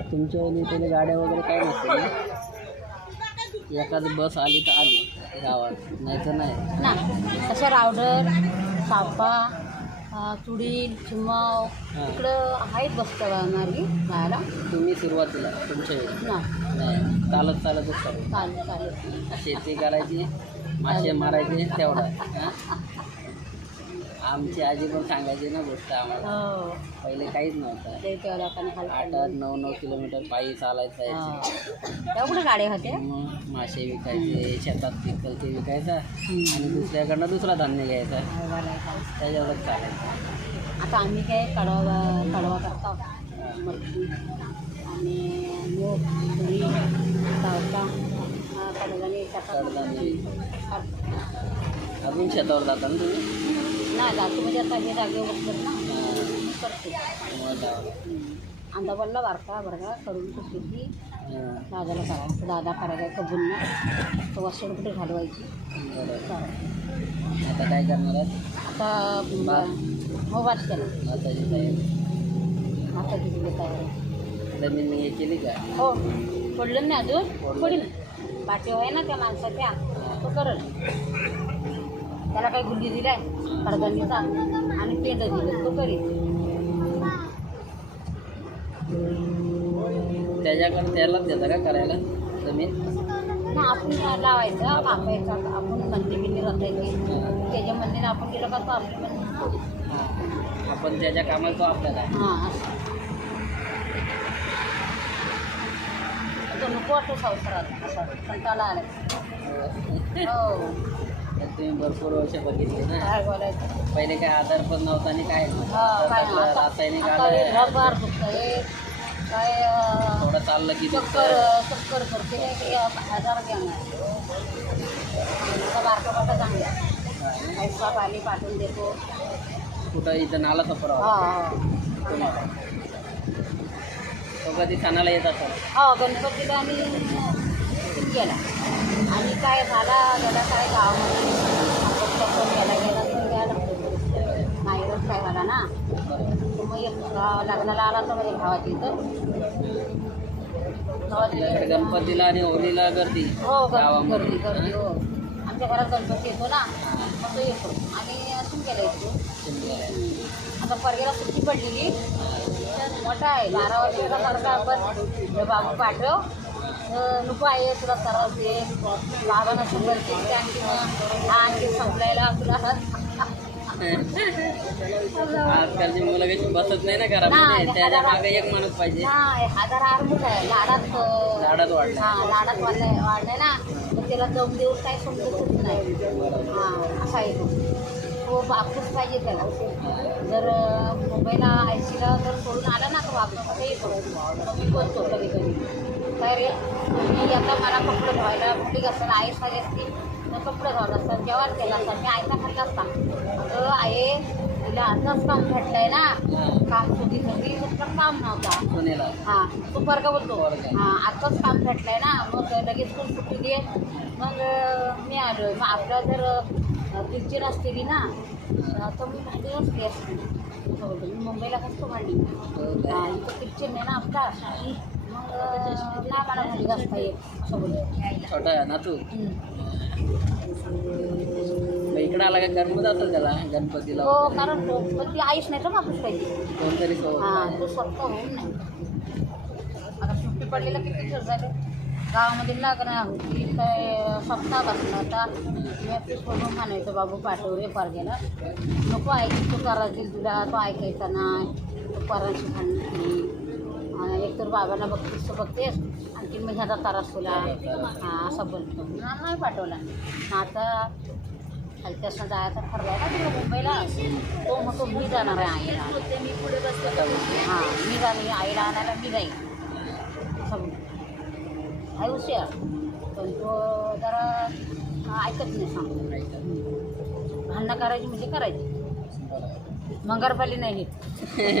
तुमच्या पहिले गाड्या वगैरे काय नसते एखादी बस आली तर आली गावात. नाही. तर नाही. ना तशा रावडर सापा चुडील चिमाव. इकडं आहेत बसतं जाणारी जायला तुम्ही सुरुवातीला तुमच्या नाही. चालत चालतच चालू. चालेल चालेल. शेती करायची मासे मारायचे तेवढा? आमची आजी पण सांगायची ना गोष्ट आम्हाला. हो. पहिले काहीच नव्हतं. ते लोकांनी आठ आठ नऊ नऊ किलोमीटर पायी चालायचं जायचं तेव्हा कुठे गाड्या होत्या? मग मासे विकायचे शेतात पिकल ते विकायचा आणि दुसऱ्याकडनं दुसरा धान्य घ्यायचा. त्याच्यावरच चालायचं. आता आम्ही काय कडवा कडवा करतो. आणि मूग तुरी सावका कडधान्य कडधान्य. अजून शेतावर जाता ना तुम्ही? नाही जातो म्हणजे आता हे जागेवर बसतात ना करतो. अंदा पडला करून हां. दादाला करायचं दादा करायचा कबूलनं तो वसून कुठे घालवायची. आता काय करणार आता. हो भात केला. तयारी आता तिथे तयारी जमीन हे केली का? हो. पडलं नाही अजून? पडलं. पडील. पाठी आहे ना त्या माणसाच्या? तो करल. त्याला काही गुल्ली दिलाय कडधान्याचा आणि पेंड दिलं. तो करील. त्याच्याकडे त्यालाच देता का करायला? जमीन? ना आपण लावायचं. कापायचं आपण मंदी बिंदी रचायची. त्याच्या मंदीने आपण गेलं का तो आपली मंदी. आपण त्याच्या कामाला तो आपल्याला. हां. तो नको वाटतो संसारात. असं कंटाळा आला हो. तुम्ही भरपूर वर्ष बघितले ना. काय बोलायचं? पहिले काय आधार पण नव्हता आणि काय नव्हतं. हा, काय आपलं आता- रासायनिक आता हे आलं काय अं, थोडं चाललं की चक्कर दुखतं. चक्कर करते काय ते घेणार आता बारका बारका चांगला पाणी पाठवून देतो. कुठं इथं नाला हा तो कधी सणाला येत असेल? हो गणपतीला आणि गेला. आणि काय झाला गेला काय ना? मग एक लग्नाला आला तर म्हणजे भावाची इथं. गणपतीला आणि होळीला गर्दी. हो गर्दी. गर्दी हो. आमच्या घरात गणपती येतो ना? मग तो येतो. असून गेला येतो आता परगेला सुट्टी पडलेली. मोठा आहे. बारा वर्षाचा सारखा आपण बाबू पाठव. नको आहे तुला सर्व ते. बाबांना केली आणखी मग आणखी संपलायला तुला. आजकालची मुलं कशी बसत नाही ना घरामध्ये. त्याच्यामागे एक माणूस पाहिजे. हजार आहे. लाडात लाडात वाढलं. हा लाडात वाढलाय वाढलाय ना. तर त्याला दम देऊन काय समजतच नाही. हां असा तो. पाहिजे त्याला. जर मुंबईला आय सीला जर सोडून आला ना तो बापू कसं येतो मी बोलतो कधी कधी काय रे मी आता मला कपडे धुवायला कुठे घालतात आई सारी असते तर कपडे धुवत असतात जेव्हा केला असतात मी आयचा खाल्ला असता तिला आताच काम भेटलंय ना. काम सुधी सगळी कुठलं काम नव्हता. हां तू बरं का बोलतो. बरं. हां आत्ताच काम भेटलंय ना. मग लगेच स्कूल सुट्टी दे मग अं, मी आलो मग आपला जर पिक्चर असतेली ना अं, तर मी भांडी असते असते असं बोलतो मी मुंबईला कसतो भांडी हां इथं पिक्चर नाही ना आपला. मग अं, नाही मला भांडी घासता येत असं बोलतो छोटा आहे ना तू? हम्म. इकडं आला का गणपत असेल त्याला गणपतीला हो. कारण तो आईच नाही तर वापस पाहिजे कोणतरी सोबत. हां. तो स्वतः होऊन नाही. आता सुट्टी पडलेला किती दिवस झाले? गावामध्ये लग्न होती काय सप्ताह बसला होता. मी बघून म्हणायचं बाबू पाठव रे परगेला नको ऐक तू करायची तुला तो ऐकायचा नाही. तू परांची आणि एकतर बाबांना बघतेस तर बघतेस. आणखी मी ह्याचा त्रास तुला. हां असं बोलतो. नाही पाठवला. मग आता हलक्यासनं जायचं ठरलं ना तुला मुंबईला? तो मग तो मी जाणार आहे आईला. मी पुढे बसते हां मी जाणे आईला आणायला मी असं बोलतो. आहे हुशार पण तो जरा ऐकत नाही सांगतो. भांडणं करायची म्हणजे करायची. मंगरपाली नाही